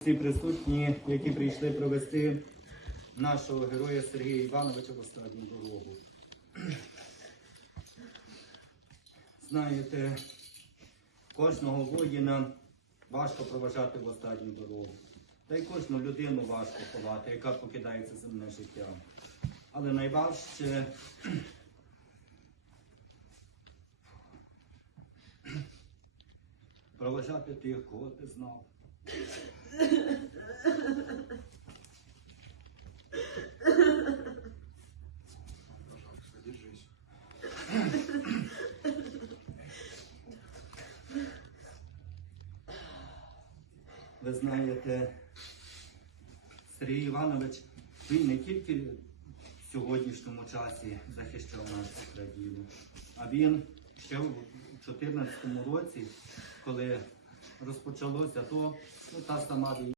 Всі присутні, які прийшли провести нашого героя Сергія Івановича в останню дорогу. Знаєте, кожного воїна важко проважати в останню дорогу. Та й кожну людину важко ховати, яка покидає це земне життя. Але найважче проважати тих, кого ти знав. Ви знаєте, Сергій Іванович, він не тільки в сьогоднішньому часі захищав нашу країну, а він ще в 2014 році, коли розпочалося то, ну, та сама війна.